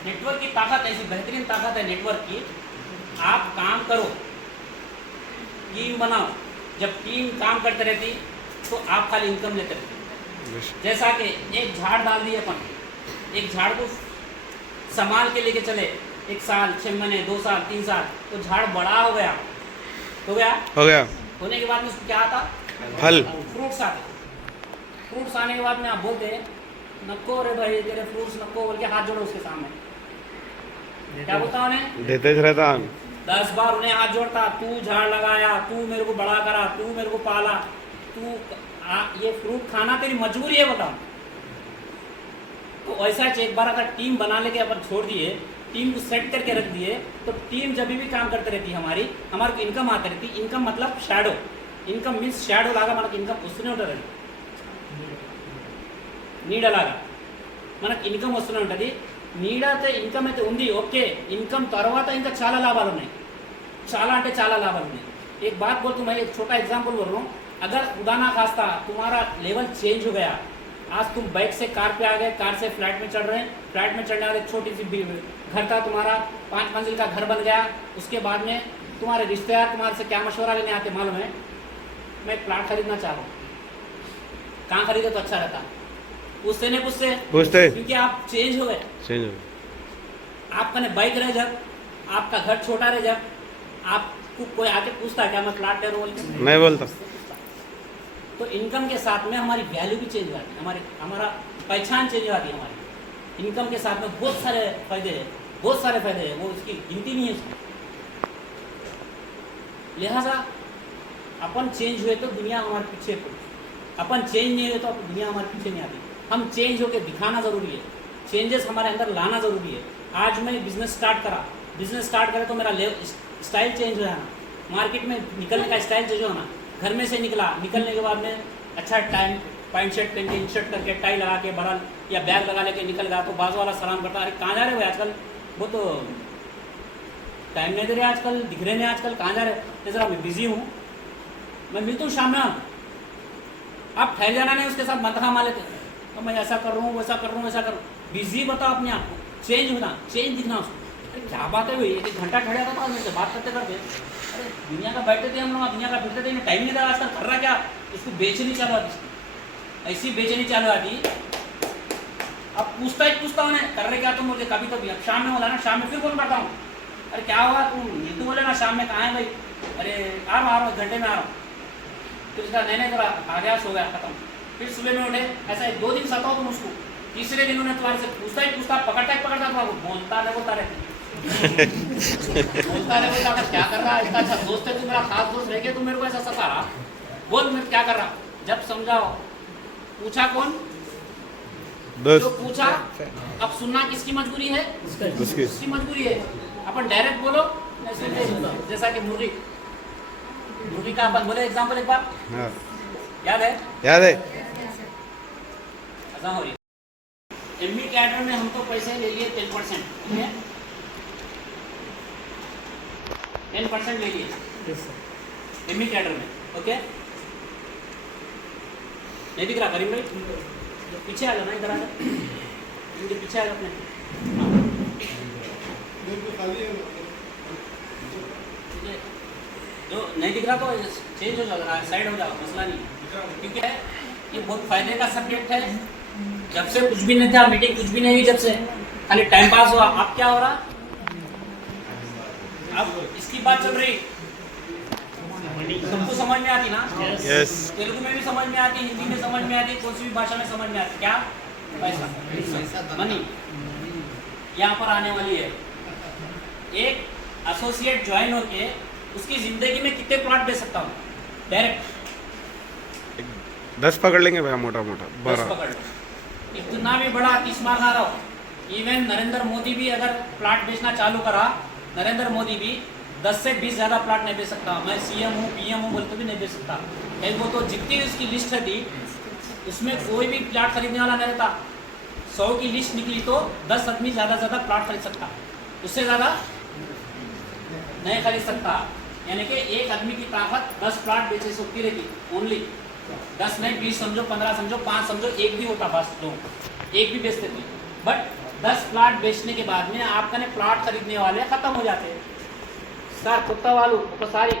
नेटवर्क की ताकत ऐसी बेहतरीन ताकत है नेटवर्क की। आप काम करो, टीम बनाओ, जब टीम काम करते रहती तो आप खाली इनकम लेते रहते। जैसा कि एक झाड़ डाल दिए अपन, एक झाड़ को संभाल के लेके चले 1 साल, 6 महीने, 2 साल, 3 साल, तो झाड़ बड़ा हो गया, हो गया, होने के बाद में उसको क्या आता? फल, फ्रूट्स आते। फ्रूट्स आने के बाद में आप बोलते हैं नको रे भाई तेरे फ्रूट्स नको, बोल के हाथ जोड़ो उसके सामने। क्या बोलता उन्हें? देते रहता 10 बार उन्हें हाथ जोड़ता, तू झाड़ लगाया, तू मेरे को बड़ा करा, तू मेरे को पाला, तू ये फ्रूट खाना तेरी मजबूरी है बताओ। तो ऐसा एक बार अगर टीम बना लेके अपन छोड़ दिए, टीम को सेट करके रख दिए, तो टीम जब भी काम करते रहती हमारी, हमारे को इनकम आती रहती। इनकम मतलब शैडो, इनकम मीन्स शैडो लागा మనకు ఇన్కమ్ వస్తూనే ఉంటుంది, నీడలాగా మనకు ఇన్కమ్ వస్తూనే ఉంటుంది। నీడ అయితే ఇన్కమ్ అయితే ఉంది, ఓకే, ఇన్కమ్ తర్వాత ఇంకా చాలా లాభాలు ఉన్నాయి, చాలా అంటే చాలా లాభాలు ఉన్నాయి। एक बात बोल तो मैं एक छोटा एग्जांपल बोल रहा हूँ, अगर खुदा ना खास्ता तुम्हारा लेवल चेंज हो गया, आज तुम बाइक से कार पे आ गए, कार से फ्लैट में चढ़ रहे हैं, फ्लैट में चढ़ने वाले छोटी सी घर था तुम्हारा, 5 मंजिल का घर बन गया, उसके बाद में तुम्हारे रिश्तेदार तुम्हारे से क्या मशवरा लेने आते मालूम है? मैं प्लाट खरीदना चाह रहा हूँ, कहाँ खरीदे तो अच्छा रहता? पूछते नहीं पूछते, क्योंकि आप चेंज हो गए। आपका ने बाइक रहे जब, आपका घर छोटा रहे जब, आपको कोई आके पूछता क्या मैं प्लाट ले रहा हूँ? नहीं बोलता। तो इनकम के साथ में हमारी वैल्यू भी चेंज हो जाती है, हमारा पहचान चेंज हो जाती है हमारी। इनकम के साथ में बहुत सारे फायदे हैं, बहुत सारे फायदे हैं, वो उसकी गिनती नहीं है उसकी। लिहाजा अपन चेंज हुए तो दुनिया हमारे पीछे पड़ी, अपन चेंज नहीं हुए तो दुनिया हमारे पीछे नहीं आती। हम चेंज होकर दिखाना ज़रूरी है, चेंजेस हमारे अंदर लाना ज़रूरी है। आज मैं बिजनेस स्टार्ट करा, बिजनेस स्टार्ट करे तो मेरा स्टाइल चेंज हो जाना, मार्केट में निकलने का स्टाइल चेंज होना। घर में से निकलने के बाद में अच्छा टाइम पैंट शर्ट पहन के, इंशर्ट करके, टाई लगा के, बरल या बैग लगा लेके निकल गया तो बाजू वाला सलाम करता, अरे कहाँ जा रहे हो आजकल, वो तो टाइम नहीं दे रहे आजकल, दिख रहे नहीं आजकल, कहाँ जा रहे? जरा मैं बिजी हूँ, मैं मिलता हूँ शाम में। आप ठहर जाना नहीं, उसके साथ मत खा लेते, तो मैं ऐसा कर रहा हूँ वैसा कर रहा हूँ वैसा कर रहा हूँ, बिजी बताओ अपने आप को, चेंज होना, चेंज दिखना उसको। अरे क्या बात है भाई, 1 घंटा खड़े रहता था मेरे से बात करते करते, अरे दुनिया का बैठते थे हम लोग, दुनिया का फिरते थे, टाइम नहीं था आजकल, कर रहा क्या, उसको बेचैनी चालू आती, ऐसी बेचैनी चालू आती। अब पूछता हूँ कर रहे क्या तुम मुझे, कभी कभी अब शाम में बोला ना, शाम में फिर फोन करता हूँ, अरे क्या हुआ तुम, ये तो बोले ना शाम में कहाँ है भाई, अरे आ रहा हूँ 1 घंटे में आ रहा हूँ, फिर उसका नहीं थोड़ा आ गया सो गया खत्म। फिर सुबह में उठे, ऐसा 2 दिन सताओ तुम उसको, तीसरे दिन उन्हें तुम्हारे से पूछता पकड़ता था, वो बोलता रहे बोलता रहे क्या कर रहा है, इसका अच्छा दोस्त है तू, मेरा खास दोस्त रह गया, तू मेरे को ऐसा सता रहा, बोल मैं क्या कर रहा, जब समझाओ, पूछा कौन जो पूछा, अब सुनना किसकी मजबूरी है, उसकी मजबूरी है। अपन डायरेक्ट बोलो, जैसा कि मुर्गी का अपन बोले एग्जाम्पल एक बार, हाँ याद है याद है। ऐसा हो रही एमबी कैडर में हम तो पैसे ले लिए 10%, ठीक है 10% ले लिए एमबी कैडर में, ओके नहीं दिख रहा करीम भाई, पीछे आ जाओ ना, इधर आ जाओ, इनके पीछे आ जाओ अपने, हाँ जो नहीं दिख रहा तो चेंज हो जाएगा, साइड हो जाओ, मसला नहीं, क्योंकि ये बहुत फायदे का सब्जेक्ट है। जब से कुछ भी नहीं था, मीटिंग कुछ भी नहीं हुई, जब से खाली टाइम पास हुआ, अब क्या हो रहा, अब इसकी बात चल रही, सबको समझ में आती ना, यस तेलुगु में भी समझ में आती, हिंदी में समझ में आती, कौन सी भी भाषा में समझ में आती, क्या पैसा मनी यहाँ पर आने वाली है। एक एसोसिएट ज्वाइन होके उसकी जिंदगी में कितने प्लॉट दे सकता हूँ, डायरेक्ट 10 पकड़ लेंगे भैया, मोटा मोटा 10 12। पकड़ लो, इतना भी बड़ा 30 मार आ रहा हो। इवन नरेंद्र मोदी भी अगर प्लॉट बेचना चालू करा, नरेंद्र मोदी भी 10 से 20 ज़्यादा प्लॉट नहीं बेच सकता। मैं सीएम हूँ पीएम हूँ बोलते भी नहीं बेच सकता, कहीं वो तो जितनी उसकी लिस्ट थी उसमें कोई भी प्लॉट खरीदने वाला नहीं रहता। 100 की लिस्ट निकली तो 10 आदमी ज़्यादा प्लॉट खरीद सकता, उससे ज़्यादा नहीं खरीद सकता। यानी कि एक आदमी की ताकत 10 प्लॉट बेचे सकती रहती, ओनली 10 नहीं 20 समझो, 15 समझो, 5 समझो, एक भी होता बस, लोग एक भी बेचते थे। बट 10 प्लॉट बेचने के बाद में आपका ने प्लॉट खरीदने वाले खत्म हो जाते हैं। सर कुत्ता वालू तो सारी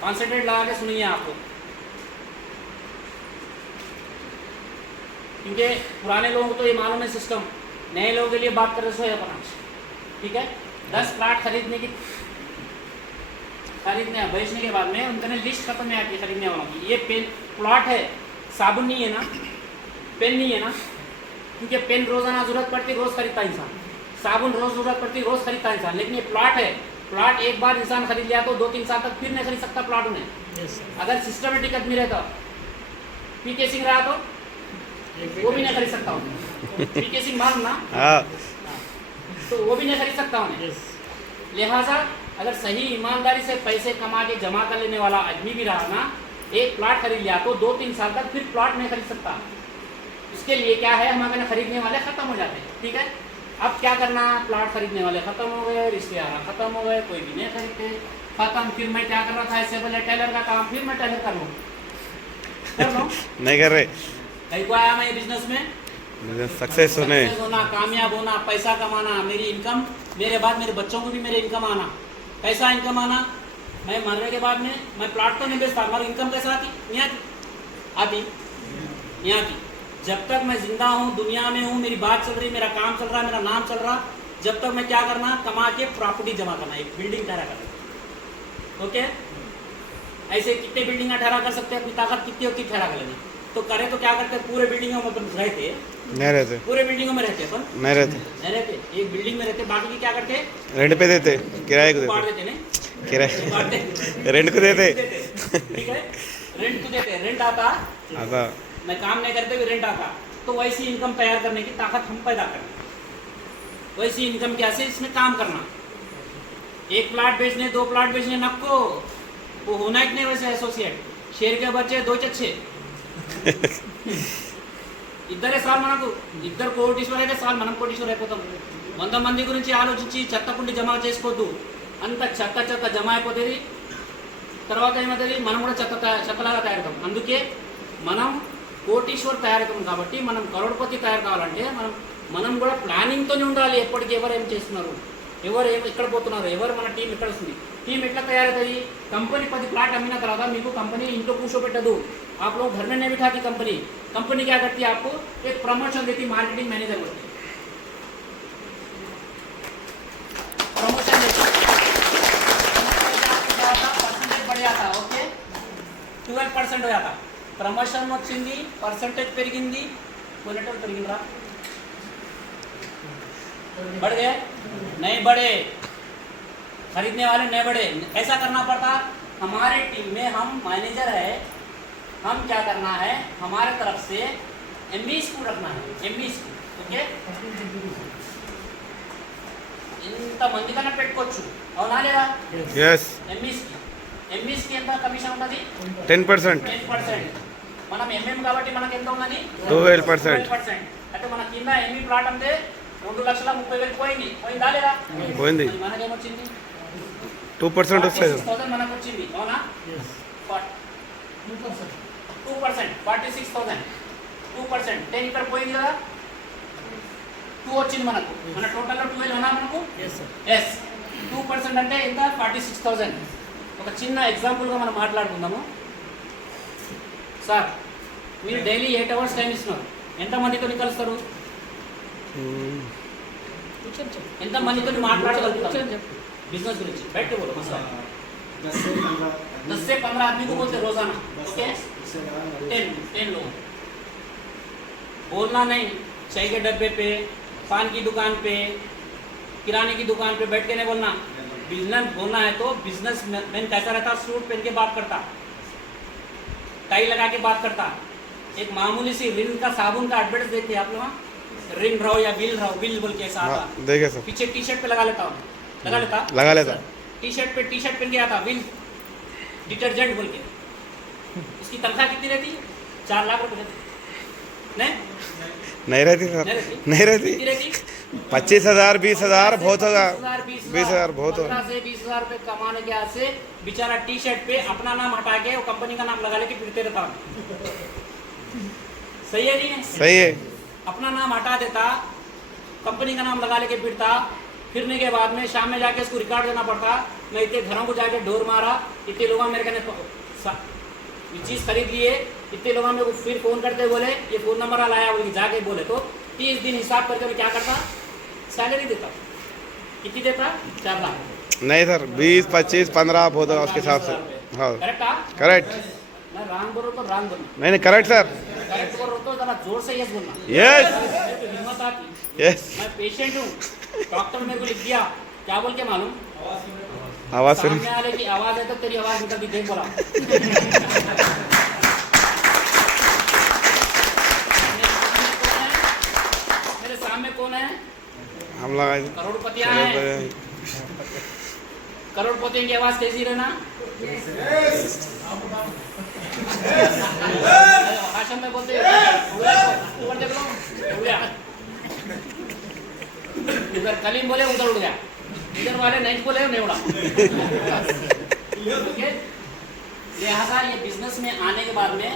कॉन्सेंट्रेट लगा के सुनिए आपको, क्योंकि पुराने लोगों को तो ये मालूम है सिस्टम, नए लोगों के लिए बात कर रहे सो अपना, ठीक है। 10 प्लॉट खरीदने बेचने के बाद में उनका लिस्ट खत्म नहीं आती खरीदने वालों की। ये पेन प्लॉट है, साबुन नहीं है ना, पेन नहीं है ना, क्योंकि पेन रोजाना जरूरत पड़ती रोज खरीदता इंसान, साबुन रोज जरूरत पड़ती रोज खरीदता इंसान। लेकिन ये प्लॉट है, प्लॉट एक बार इंसान खरीद लिया तो 2-3 साल तक फिर नहीं खरीद सकता प्लॉट उन्हें। अगर सिस्टमेटिक आदमी रहता, पीके सिंह रहा तो वो भी नहीं खरीद सकता उन्हें, पीके सिंह मालूम ना, तो वो भी नहीं खरीद सकता उन्हें। लिहाजा अगर सही ईमानदारी से पैसे कमा के जमा कर लेने वाला आदमी भी रहा ना, एक प्लॉट खरीद लिया तो 2-3 साल तक फिर प्लॉट नहीं खरीद सकता। उसके लिए क्या है, हमारे खरीदने वाले खत्म हो जाते हैं, ठीक है। अब क्या करना, प्लॉट खरीदने वाले खत्म हो गए, रिश्तेदार खत्म हो गए, कोई भी नहीं खरीदते, खत्म। फिर मैं क्या कर रहा था, ऐसे बोले टेलर का काम, फिर मैं टेलर कर लूँ नहीं कर रहे, कहीं को आया मैं बिजनेस में सक्सेस होने, कामयाब होना, पैसा कमाना, मेरी इनकम, मेरे बाद मेरे बच्चों को भी मेरे इनकम आना। कैसा इनकम आना, मैं मरने के बाद में मैं प्लॉट तो नहीं बेचता, मगर इनकम कैसा आती, नहीं आती। जब तक मैं जिंदा हूँ, दुनिया में हूँ, मेरी बात चल रही, मेरा काम चल रहा, मेरा नाम चल रहा, जब तक मैं क्या करना, कमा के प्रॉपर्टी जमा करना, एक बिल्डिंग ठहरा करना, ओके। ऐसे कितने बिल्डिंग ठहरा कर सकते हैं, अपनी ताकत कितनी होती ठहरा कर लेनी। तो करे तो क्या करते, पूरे बिल्डिंगों में अपन रहते, नहीं रहते, पूरे बिल्डिंगों में रहते अपन नहीं रहते, एक बिल्डिंग में रहते, बाकी की क्या करते, रेंट पे देते, किराए को बांट देते, देते नहीं, किराए रेंट को देते, ठीक है, रेंट को देते, रेंट आता, मैं काम नहीं करते भी रेंट आता। तो वैसी इनकम तैयार करने की ताकत हम पैदा करें, वैसी इनकम कैसे, इसमें काम करना। एक प्लॉट बेचने, 2 प्लॉट बेचने नको, वो होना ही नहीं वैसे एसोसिएट। शेर के बच्चे 2 चच्छे ఇద్దరే సార్ మనకు ఇద్దరు కోటీశ్వరు అయితే సార్ మనం కోటీశ్వరు అయిపోతాం. 100 మంది గురించి ఆలోచించి చెత్తకుండి జమ చేసుకోవద్దు. అంత చెత్త జమ అయిపోతుంది. తర్వాత ఏమవుతుంది, మనం కూడా చెత్తలాగా తయారవుతాం. అందుకే మనం కోటీశ్వర్ తయారవుతుంది కాబట్టి మనం కరోడ్పతి తయారు కావాలంటే మనం కూడా ప్లానింగ్తోనే ఉండాలి. ఎప్పటికి ఎవరు ఏం చేస్తున్నారు, ఎవరు ఎక్కడ పోతున్నారు, ఎవరు మన టీం ఎక్కడ వస్తుంది, టీం ఎట్లా తయారవుతుంది. कंपनी 10 प्लाट अमीना తర్వాత మీకు कंपनी ఇంట్లో కూర్చోబెట్టదు. आप लोग घर में नहीं बिठाती कंपनी क्या करती है, आपको एक प्रमोशन देती, मार्केटिंग मैनेजर बोलती है, प्रमोशन देती, परसेंटेज बढ़ जाता. ओके 12% हो जाता. प्रमोशन వచ్చింది, परसेंटेज పెరిగింది, కొనేటోళ్ళు పెరిగిందిరా, बढ़ गए नहीं बढ़े, खरीदने वाले नहीं बढ़े. ऐसा करना पड़ता. हमारे टीम में हम मैनेजर है, हम क्या करना है, हमारे तरफ से एमईस को रखना है, एमईस को. ओके ఇంత మంది కన్నా పెట్టుకోవచ్చు, అవునా లేదా. यस ఎంఈస్ కి ఎంత కమిషన్ ఉన్నది, 10%. 10%. మనం ఎంఎం కాబట్టి మనకి ఎంత ఉన్నది, 12%. అంటే మన కింద ఎంఈ ప్లాట్ అంటే 2,30,000 పోయిందా లేదా, పోయింది. మనకేమొచ్చింది 2% వస్తుంది. 46,000 మనకు వచ్చింది, అవునా. 2% 46,000, 2% 10 ఇక్కడ పోయింది కదా, 2 వచ్చింది మనకు. మన టోటల్లో 12 ఉన్నా మనకు. ఎస్ 2% అంటే ఎంత, 46,000. ఒక చిన్న ఎగ్జాంపుల్గా మనం మాట్లాడుకుందాము. సార్ మీరు డైలీ 8 hours టైం ఇస్తున్నారు, ఎంతమందితో కలుస్తారు, ఎంతమందితో మాట్లాడగలుగుతారు बिजनेस गुరించి बैठ के बोलो. मसला 10 से 15 आदमी को बोलते रोजाना. ओके 10 लोग बोलना नहीं. चाय के डब्बे पे, पान की दुकान पे, किराने की दुकान पे बैठ के नहीं बोलना. बिजनेस बोलना है तो बिजनेस मैन कैसा रहता, सूट पहन के बात करता, टाई लगा के बात करता. एक मामूली सी रिन का साबुन का एडवर्टाइज देखते हैं आप लोग, रिन रहो या बिल रहो, बिल बोल के ऐसा आता, देखे सर, पीछे टी शर्ट पे लगा लेता टी शर्ट पहन के आता, विल डिटर्जेंट बोल के. इसकी तनख्वाह कितनी रहती, 4 लाख रुपए रहती. नहीं रहती सर, नहीं रहती. 25,000 20,000 बहुत होगा, 20,000 बहुत होगा. 15 से 20,000 रुपए कमाने के हाथ से बेचारा टी शर्ट पे अपना नाम हटा के वो कंपनी का नाम लगा लेके फिरते रहता. सही है नहीं, सही है. अपना नाम हटा देता, कंपनी का नाम लगा लेके फिरता. फिरने के बाद में शाम में जाके इसको रिकॉर्ड देना पड़ता. मैं इतने घरों को जाके ढोर मारा, इतने लोग मेरे कहने ये चीज़ खरीद लिए, इतने लोग मेरे को फिर फ़ोन करते बोले ये फ़ोन नंबर लाया, वो जाके बोले तो 30 दिन हिसाब करके मैं क्या करता, सैलरी देता. कितनी देता, 4 लाख. नहीं सर 20 25 15 बहुत होगा उसके हिसाब से. हाँ करेक्ट. करेक्ट. मैं रॉन्ग बोल रहा तो रॉन्ग बोलना, नहीं करेक्ट सर. करेक्ट बोल रहा तो ज़रा जोर से यस बोलना. यस हिम्मत आती. यस. मैं पेशेंट हूँ, डॉक्टर मेरे को लिख दिया, क्या बोल के मालूम, आवाज़ सुन. सामने वाले की आवाज़ है तो तेरी आवाज़ निकल दी, देख बोला. मेरे सामने कौन है, हम लगाए करोड़पतियाँ हैं. करोड़पतियों की आवाज़ कैसी रहना, भाषण में बोलते ऊपर देख लो, उधर कलीम बोले उधर उड़ गया, इधर वाले नहीं बोले नहीं उड़ा. लिहाजा ये बिजनेस में आने के बाद में,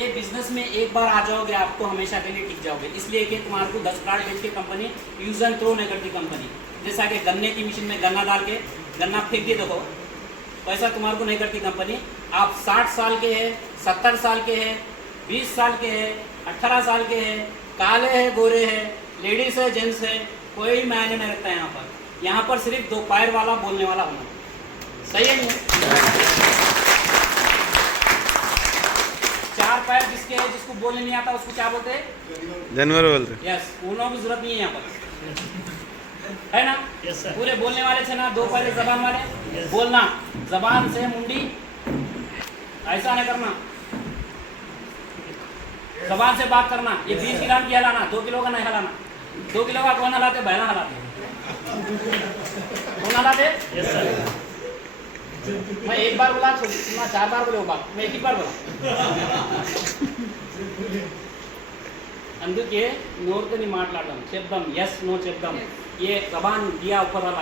ये बिजनेस में एक बार आ जाओगे आप तो हमेशा के लिए टिक जाओगे. इसलिए कि तुम्हारे को 10 प्लाट बेच के कंपनी यूज एंड थ्रो नहीं करती कंपनी. जैसा कि गन्ने की मशीन में गन्ना डाल के गन्ना फेंक दिए देखो, वैसा तुम्हारे को नहीं करती कंपनी. आप 60 साल के हैं, 70 साल के हैं, 20 साल के हैं, 18 साल के हैं, काले हैं गोरे हैं, लेडीज है जेंट्स है, कोई मायने नहीं रखता है. यहाँ पर सिर्फ 2 पैर वाला बोलने वाला होना. सही है नहीं, 4 पैर जिसके है, जिसको बोलने नहीं आता उसको क्या बोलते हैं, जानवर बोलते. यस. बोलने की जरूरत नहीं है यहाँ पर, है ना. पूरे बोलने वाले थे ना, 2 पैर जबान वाले. बोलना जबान से मुंडी ऐसा नहीं करना, जबान से बात करना. ये 20 ग्राम की हलाना, 2 किलो का नहीं हलाना. 2 किलो का कौन हलाते, बहना हलाते, कौन हलाते. मैं एक बार बोला सुनना, 4 बार बोले वो बात, मैं एक ही बार बोला. అందుకే నోరుతోని మాట్లాడదాం, చెప్దాం, ఎస్ నో చెప్దాం. ये जबान दिया ऊपर वाला